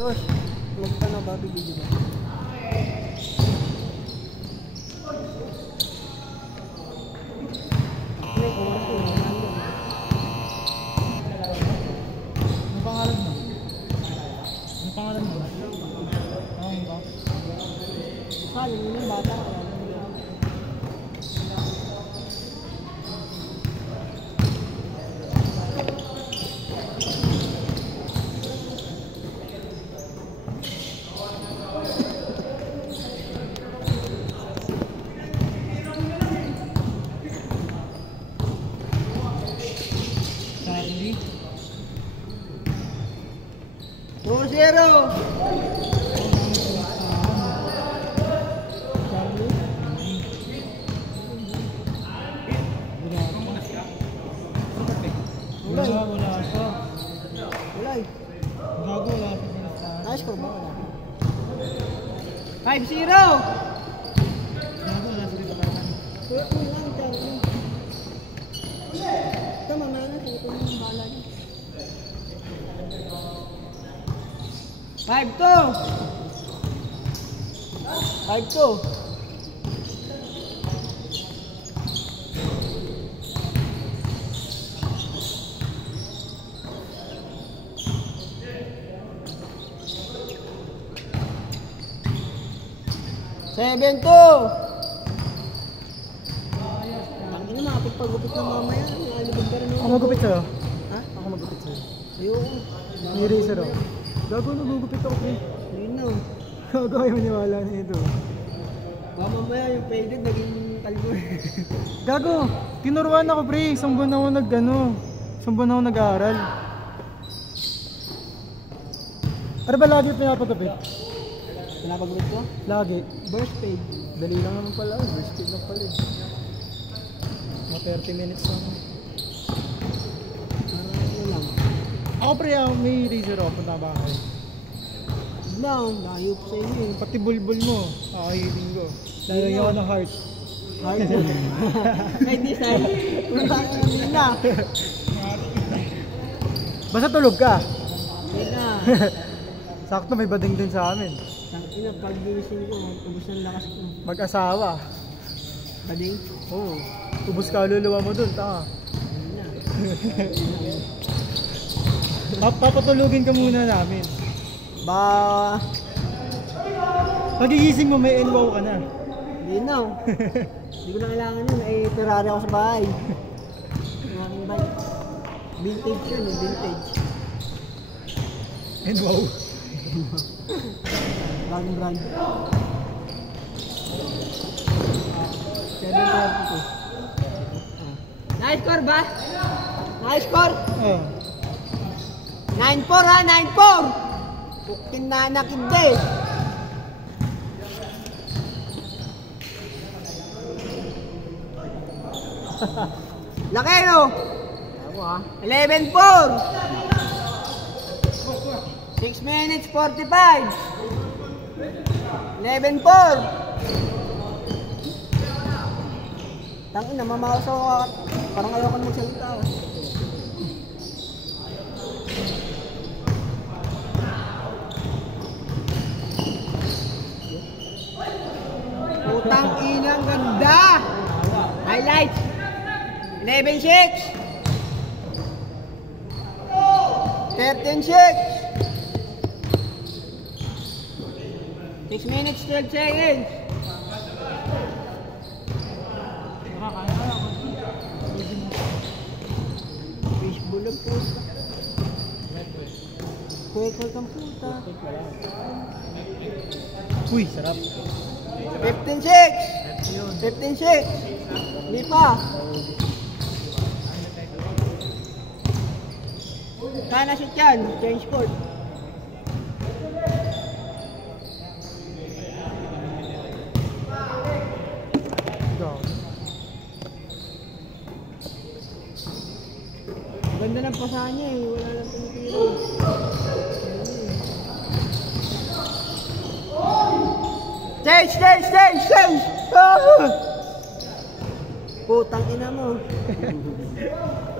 Josh, huwag ka na ba bibigyan ba? Anong pangalan mo? Anong pangalan mo? Ano ba? Kali mo yung bata ka. Charlie? 2-0! Wala siya. Wala eh. Gago, wala siya. Nice ko ba? 5-0! Gago, wala siya. Kuya ko lang, Charlie. Ito, mamaya na. Ito yung bala niya. 5-2! 5-2! Seven, two! Ang ina, makapagpagupit na mamaya. Nalibag ka rin Ako magupit sa'yo? Ha? Ako magupit sa'yo. Ayoko. May eraser ako. Gago, nagugupit ako pre. Ayun na. Gago, ayaw maniwala na ito. Baka mamaya yung faded naging kalbo. Gago, tinuruan ako pre. Isang buwan ako isang buwan ako nag-aaral. Ano ba lagi pinapagupit? Pinapagupit ko? Lagi. Burst fade. Dali lang naman pala. Burst speed lang pala. Mga 30 minutes lang. Ano lang. Ako pre, may eraser ako. Punta ka bahay. Na, layo ko sa inyo eh. Pati bulbul mo. Kakahilin ko. Lalagyan ko ng heart. Hard. Kahit di sa'yo. Punta ka namin na. Basta tulog ka. Hindi na. Sakto, may bading din sa amin. Tangina, pag ginising ko, ubos ng lakas ko. Mag-asawa. Bading? Oo. Ubus ka luluwa mo dun, tanga. Ayun na. Papatulugin ka muna namin. Ba... Pagigising mo, may NWOW ka na. Hindi na. Hindi ko na kailangan yun. Ay, Ferrari ako sa bahay. Yung aking bike. Vintage yun, vintage. NWOW. Bagong brand. 7.32. Nice score ba? Nice score? Oo. 9-4 ha, 9-4! Pukin na nakindi. Laki no? Ako ha? 11-4! 6 minutes 45. 11-4. Tangina, mamawas ako. Parang ayaw ko na magsalita. Putang inang ganda. Highlights. 11-6. 13-6. 6 minutes, 12 seconds. Fishbowl ang puta. Kwekot ang puta. Uy, sarap. 15-6. 15-6. Hindi pa. Sana siya dyan. Change court. Ganda ng pasahan niya eh, wala lang pinipiro. Change! Putang ina mo.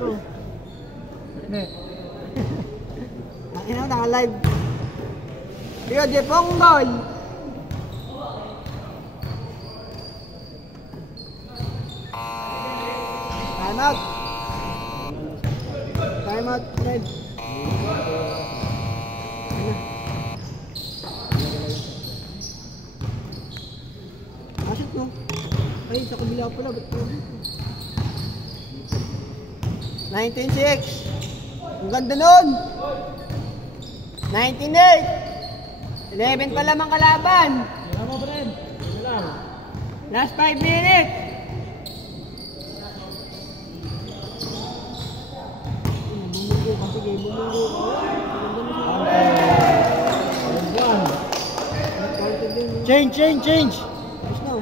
Oh. Ne. Ang ina mo, naka-live. Yo, Jepong ball. Time out. Time out, Fred. Asit mo. Ay, sa kabila pala. Ba't pala dito? 19-6. Ang ganda nun. 19-8. 11 pa lamang kalaban. Last 5 minutes. Bumunggo kasi kayo. Bumunggo. Change. Ayos na.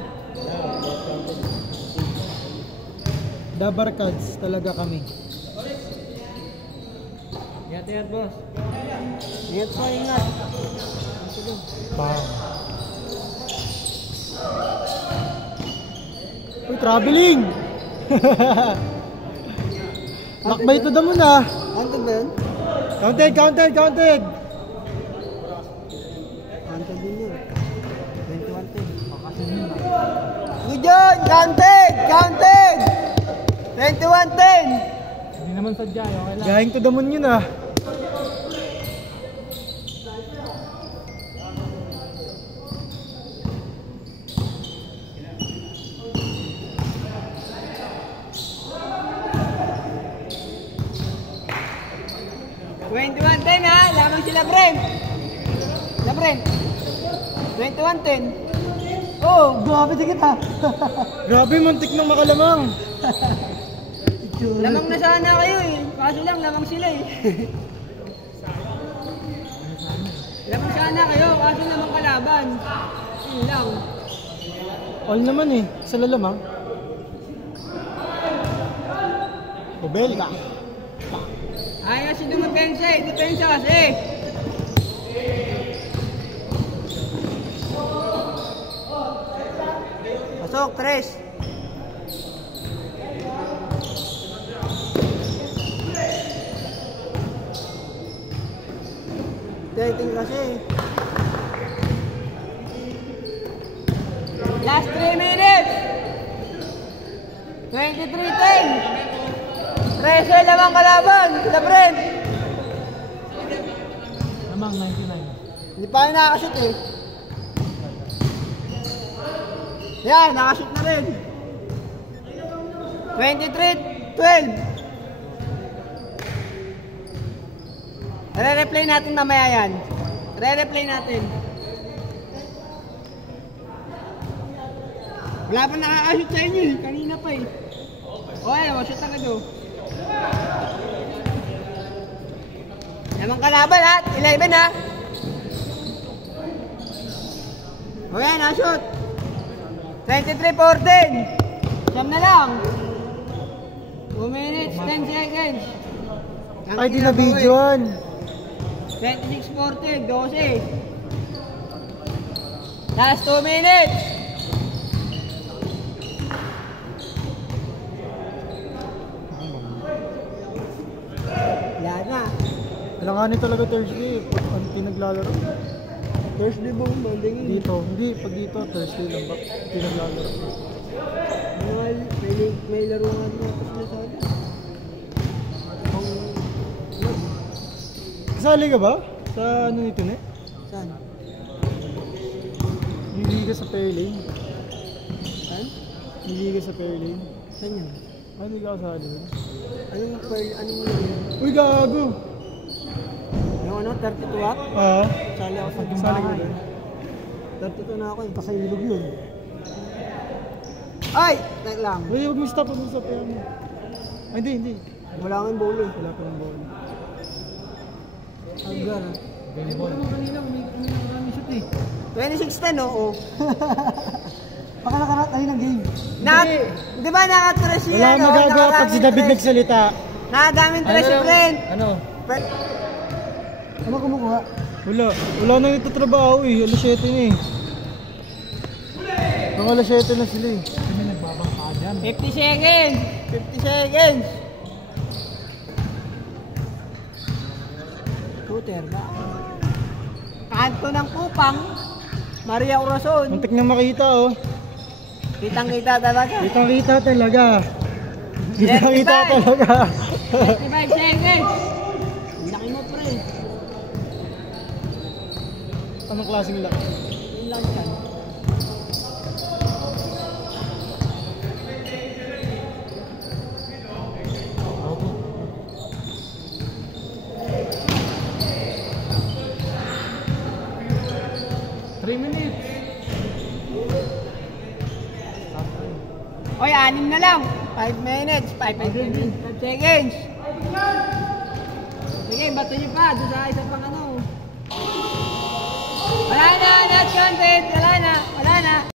Dabar cards talaga kami. Ingat, boss. Ingat pa, ingat. Bang. Uy, traveling! Lakbay to the moon ah. Counted ba yun? Counted! Counted din yun. 21-10. Good yun! Counted! 21-10. Hindi naman sadya, okay lang. Gahing to the moon yun ah. Lamang sila, Brent. 21-10. Oh, grabe din kita. Grabe, muntik nang makalamang. Lamang na sana kayo eh. Kaso lang, lamang sila eh. Lamang sana kayo, kaso lamang kalaban. Yun lang. All naman eh, sa lalamang. Obel ka. Ayaw kasi dumapensa eh. Depensa kasi. Pasok, Tres. Dating kasi. Last 3 minutes. 23-10. 13 lamang kalaban. Sila, Brent. Namang 99. Hindi pa kayo nakakashoot eh. Yan, nakashoot na rin. 23-12. Re-replay natin mamaya yan. Re-replay natin. Wala pa nakakashoot sa inyo eh. Kanina pa eh. O ayun, shoot agad o. Namang kalaban ha. 11 ha. O yan, shoot. 23-14. Siyam na lang. 2 minutes, 10 seconds. Ay, di na videoan. 26-14, 12. Last 2 minutes. Wala na. Alanganin talaga Thursday. Ano pinaglalaro? Thursday ba ang banding yun? Dito. Hindi, pag dito Thursday lang ba? Pinaglalaro. May laro nga na sila sana. Kasali ka ba? Sa ano nito na? Saan? Niliga sa Fairlane. Saan? Niliga sa Fairlane. Saan yun? Ano hindi ka kasali? Anong yun? Uy, gago! Yung ano, 32 up? Ah? Sali ako sa Kasali ka doon? 32 na ako eh, pasailog yun. Ay! Tek lang. Uy, huwag mo stop. Yan. Ay, hindi. Wala kang bolo eh. Wala pa ng ball. Agar. Baseball. Kanina, umilang shoot eh. 26-10 oo. Baka nakarat tayo ng game. Di ba nakatrash siya? Wala magagawa pag si David nagsalita. Nakadaming trash si Brent. Ano? Ano kumukuha? Wala nang itotrabaho eh. Alas 7 na eh. Mga alas 7 na sila eh. Kami nagbabangka dyan. 50 seconds. 50 seconds. Shooter ba? Anto ng Kupang, Maria Corazon. Muntik na makita oh. Kitang-kita talaga. Kitang-kita talaga. Kitang-kita 35. talaga. 35 seconds. Laki mo, pre. Anong klaseng laki? Yun lang yan. Oy, 6 na lang. 5 minutes. 5 seconds. Sige, bato niyo pa. Doon sa isa pang ano. Wala na. That's content. Wala na.